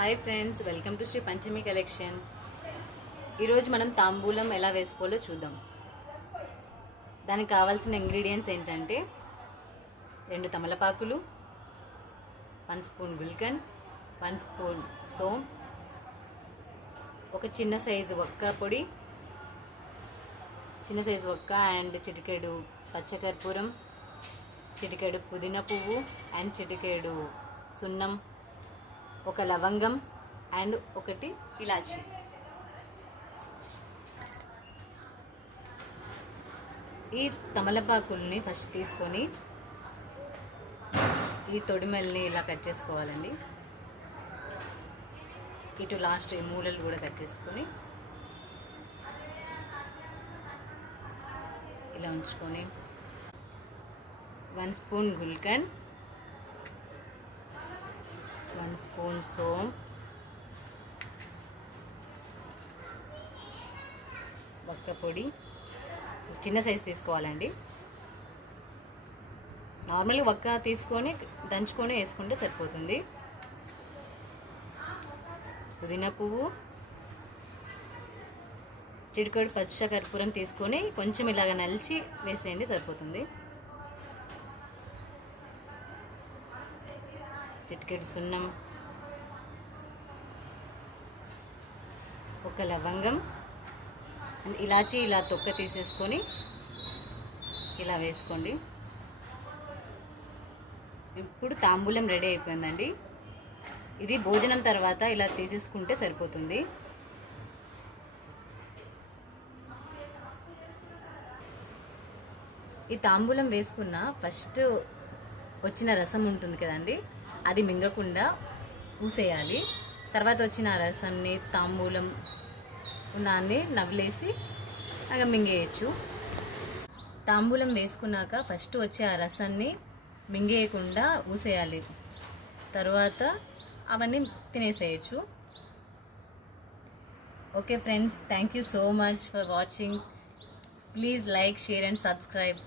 Hi friends, welcome to Shri Panchami collection. ఈరోజు మనం తాంబూలం ఎలా వేసుకోవాలో చూద్దాం. దానికి కావాల్సిన ఇంగ్రీడియంట్స్ ఏంటంటే 2 తమలపాకులు, 1 స్పూన్ గుల్కండ్, 1 స్పూన్ సోమ్, ఒక చిన్న సైజు వక్క పొడి, చిన్న సైజు వక్క అండ్ చిటికెడు పచ్చకర్పూరం, చిటికెడు పుదీనా పువ్వు అండ్ చిటికెడు సున్నం, ఒక లవంగం అండ్ 1 ఇలాచి. ఈ తమలపాకుల్ని ఫస్ట్ తీసుకొని ఈ తొడిమెల్ని ఇలా కట్ చేసుకోవాలండి. ఇటు లాస్ట్ ఈ మూలలు కూడా కట్ చేసుకొని ఇలా ఉంచుకొని 1 స్పూన్ గుల్కండ్, 1 స్పూన్ సోమ్, వక్క పొడి చిన్న సైజు తీసుకోవాలండి. నార్మల్గా వక్క తీసుకొని దంచుకొని వేసుకుంటే సరిపోతుంది. పుదీనా పువ్వు, చిటికెడు పచ్చ కర్పూరం తీసుకొని కొంచెం ఇలాగ నలిచి వేసేయండి, సరిపోతుంది. చిటికెడు సున్నం, ఒక లవంగం అండ్ ఇలాచి ఇలా తొక్క తీసేసుకొని ఇలా వేసుకోండి. ఇప్పుడు తాంబూలం రెడీ అయిపోయిందండి. ఇది భోజనం తర్వాత ఇలా తీసేసుకుంటే సరిపోతుంది. ఈ తాంబూలం వేసుకున్న ఫస్ట్ వచ్చిన రసం ఉంటుంది కదండి, అది మింగకుండా ఊసేయాలి. తర్వాత వచ్చిన రసంని తాంబూలం ఉన్నాన్ని నవ్వులేసి అలా మింగేయచ్చు. తాంబూలం వేసుకున్నాక ఫస్ట్ వచ్చే ఆ రసాన్ని మింగేయకుండా ఊసేయాలి. తర్వాత అవన్నీ తినేసేయచ్చు. Okay friends, thank you so much for watching. Please like, share and subscribe.